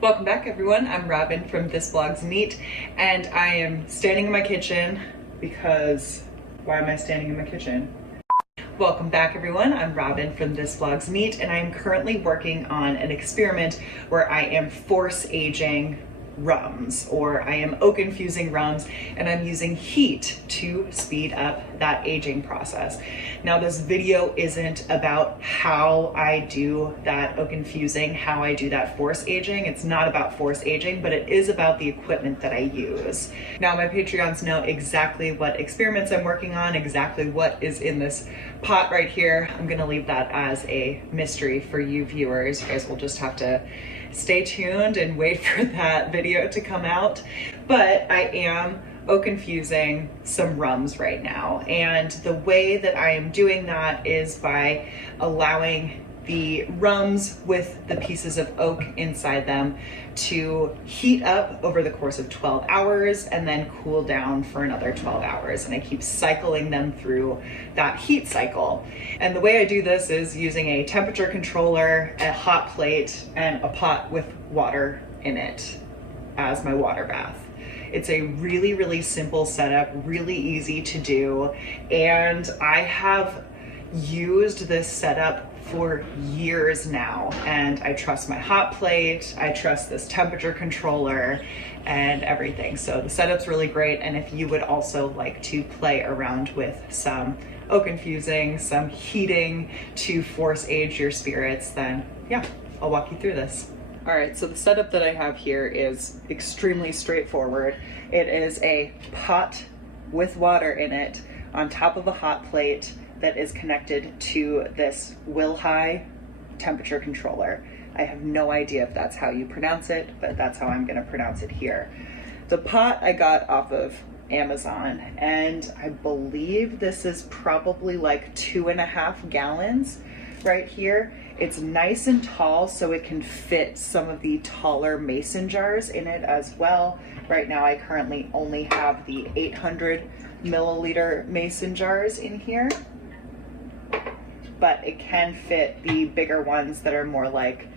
Welcome back everyone, I'm Robin from This Vlog's Neat, and I am standing in my kitchen because, why am I standing in my kitchen? Welcome back everyone, I'm Robin from This Vlog's Neat, and I am currently working on an experiment where I am force aging rums, or I am oak infusing rums, and I'm using heat to speed up that aging process. Now this video isn't about how I do that oak infusing, how I do that force aging. It's not about force aging, but it is about the equipment that I use. Now my Patreons know exactly what experiments I'm working on, exactly what is in this pot right here. I'm gonna leave that as a mystery for you viewers. You guys will just have to stay tuned and wait for that video to come out. But I am oak infusing some rums right now, and the way that I am doing that is by allowing the rums with the pieces of oak inside them to heat up over the course of 12 hours and then cool down for another 12 hours. And I keep cycling them through that heat cycle. And the way I do this is using a temperature controller, a hot plate, and a pot with water in it as my water bath. It's a really, really simple setup, really easy to do. And I have used this setup for years now, and I trust my hot plate, I trust this temperature controller and everything. So the setup's really great, and if you would also like to play around with some oak infusing, some heating to force age your spirits, then yeah, I'll walk you through this. All right, so the setup that I have here is extremely straightforward. It is a pot with water in it on top of a hot plate that is connected to this WILLHI temperature controller. I have no idea if that's how you pronounce it, but that's how I'm gonna pronounce it here. The pot I got off of Amazon, and I believe this is probably like 2.5 gallons right here. It's nice and tall, so it can fit some of the taller mason jars in it as well. Right now I currently only have the 800 milliliter mason jars in here, but it can fit the bigger ones that are more like,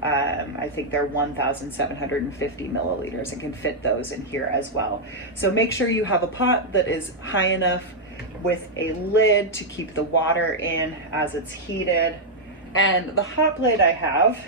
I think they're 1,750 milliliters. It can fit those in here as well. So make sure you have a pot that is high enough with a lid to keep the water in as it's heated. And the hot plate I have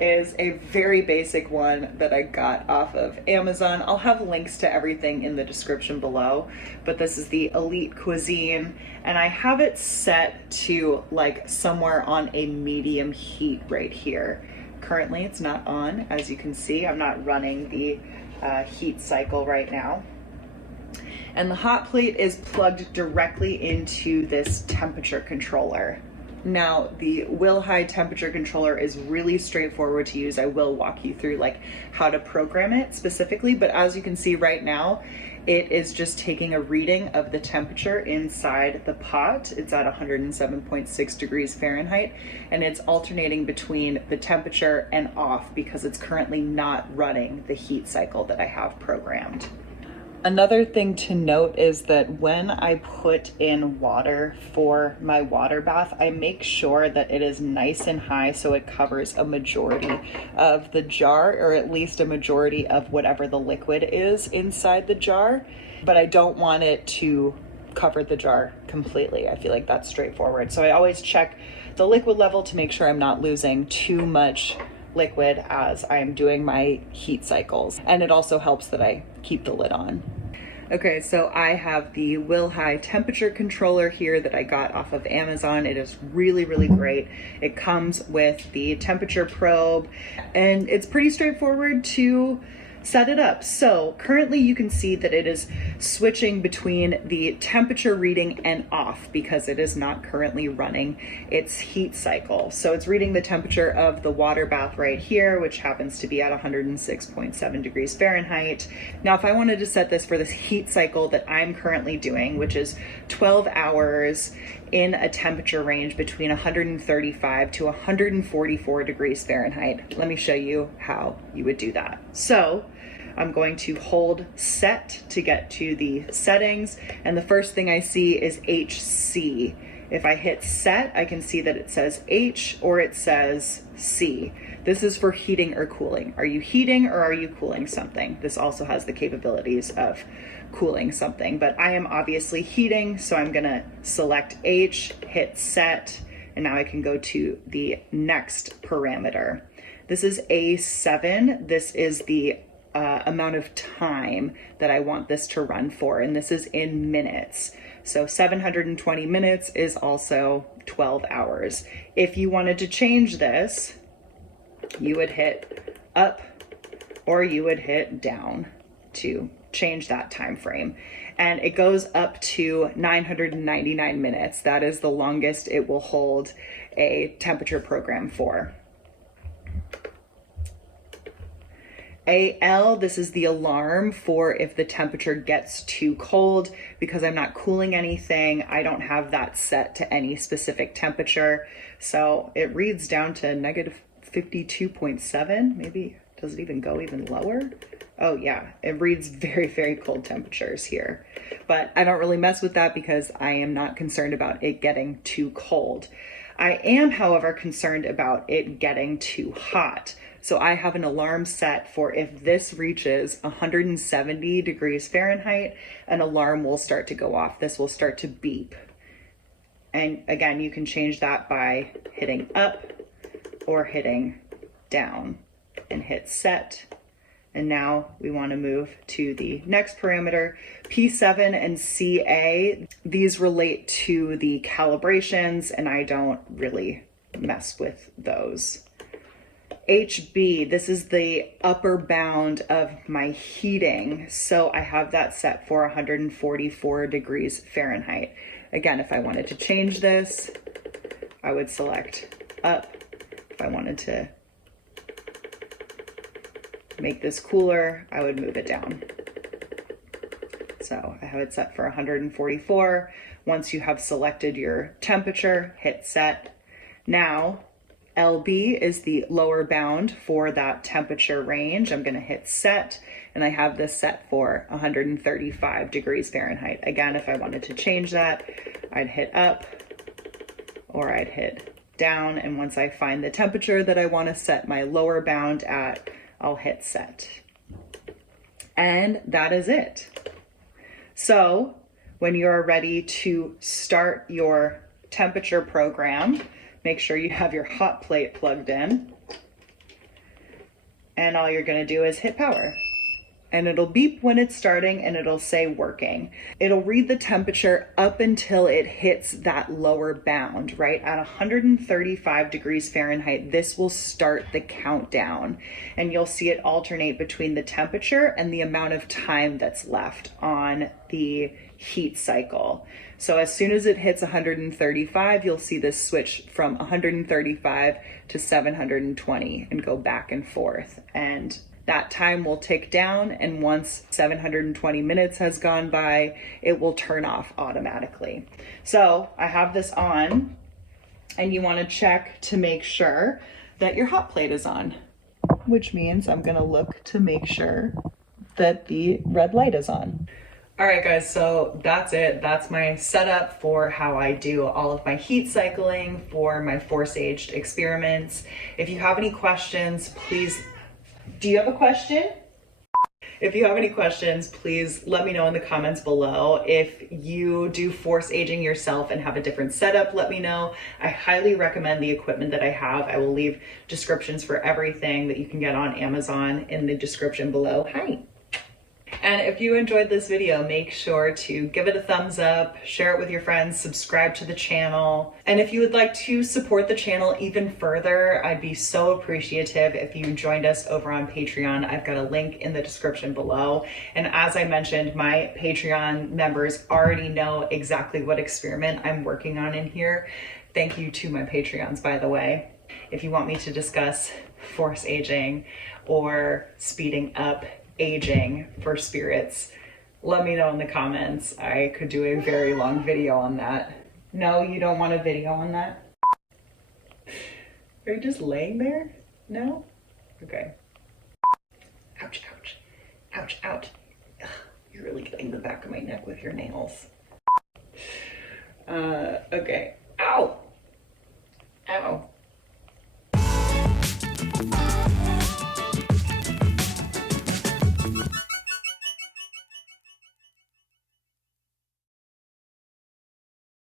is a very basic one that I got off of Amazon. I'll have links to everything in the description below, but this is the Elite Cuisine, and I have it set to like somewhere on a medium heat right here. Currently it's not on, as you can see. I'm not running the heat cycle right now. And the hot plate is plugged directly into this temperature controller. Now, the WILLHI temperature controller is really straightforward to use. I will walk you through like how to program it specifically, but as you can see right now, it is just taking a reading of the temperature inside the pot. It's at 107.6 degrees Fahrenheit, and it's alternating between the temperature and off because it's currently not running the heat cycle that I have programmed. Another thing to note is that when I put in water for my water bath, I make sure that it is nice and high so it covers a majority of the jar, or at least a majority of whatever the liquid is inside the jar. But I don't want it to cover the jar completely. I feel like that's straightforward. So I always check the liquid level to make sure I'm not losing too much liquid as I'm doing my heat cycles. And it also helps that I keep the lid on. Okay, so I have the WILLHI temperature controller here that I got off of Amazon. It is really, really great. It comes with the temperature probe, and it's pretty straightforward to set it up. So currently you can see that it is switching between the temperature reading and off because it is not currently running its heat cycle. So it's reading the temperature of the water bath right here, which happens to be at 106.7 degrees Fahrenheit. Now, if I wanted to set this for this heat cycle that I'm currently doing, which is 12 hours in a temperature range between 135 to 144 degrees Fahrenheit, let me show you how you would do that. So I'm going to hold set to get to the settings, and the first thing I see is HC. If I hit set, I can see that it says H or it says C. This is for heating or cooling. Are you heating or are you cooling something? This also has the capabilities of cooling something, but I am obviously heating, so I'm gonna select H, hit set, and now I can go to the next parameter. This is A7. This is the amount of time that I want this to run for, and this is in minutes. So 720 minutes is also 12 hours. If you wanted to change this, you would hit up or you would hit down to change that time frame. And it goes up to 999 minutes. That is the longest it will hold a temperature program for. AL, this is the alarm for if the temperature gets too cold. Because I'm not cooling anything, I don't have that set to any specific temperature. So it reads down to negative 52.7, maybe. Does it even go even lower? Oh yeah, it reads very, very cold temperatures here. But I don't really mess with that because I am not concerned about it getting too cold. I am, however, concerned about it getting too hot. So I have an alarm set for if this reaches 170 degrees Fahrenheit, an alarm will start to go off. This will start to beep. And again, you can change that by hitting up or hitting down and hit set. And now we want to move to the next parameter, P7 and CA. These relate to the calibrations and I don't really mess with those. HB, this is the upper bound of my heating. So I have that set for 144 degrees Fahrenheit. Again, if I wanted to change this, I would select up. If I wanted to make this cooler, I would move it down. So I have it set for 144. Once you have selected your temperature, hit set. Now, LB is the lower bound for that temperature range. I'm gonna hit set, and I have this set for 135 degrees Fahrenheit. Again, if I wanted to change that, I'd hit up or I'd hit down, and once I find the temperature that I wanna set my lower bound at, I'll hit set. And that is it. So when you're ready to start your temperature program, make sure you have your hot plate plugged in. And all you're gonna do is hit power. And it'll beep when it's starting and it'll say working. It'll read the temperature up until it hits that lower bound, right? At 135 degrees Fahrenheit, this will start the countdown. And you'll see it alternate between the temperature and the amount of time that's left on the heat cycle. So as soon as it hits 135, you'll see this switch from 135 to 720 and go back and forth. And that time will tick down, and once 720 minutes has gone by, it will turn off automatically. So I have this on, and you want to check to make sure that your hot plate is on, which means I'm going to look to make sure that the red light is on. All right, guys, so that's it. That's my setup for how I do all of my heat cycling for my force-aged experiments. If you have any questions, please. Do you have a question? If you have any questions, please let me know in the comments below. If you do force aging yourself and have a different setup, let me know. I highly recommend the equipment that I have. I will leave descriptions for everything that you can get on Amazon in the description below. Hi. And if you enjoyed this video, make sure to give it a thumbs up, share it with your friends, subscribe to the channel. And if you would like to support the channel even further, I'd be so appreciative if you joined us over on Patreon. I've got a link in the description below. And as I mentioned, my Patreon members already know exactly what experiment I'm working on in here. Thank you to my Patreons, by the way. If you want me to discuss force aging or speeding up aging for spirits, let me know in the comments. I could do a very long video on that. No, you don't want a video on that? Are you just laying there? No? Okay. Ouch, ouch, ouch, ouch. Ugh, you're really getting the back of my neck with your nails. Okay. Ow! Ow.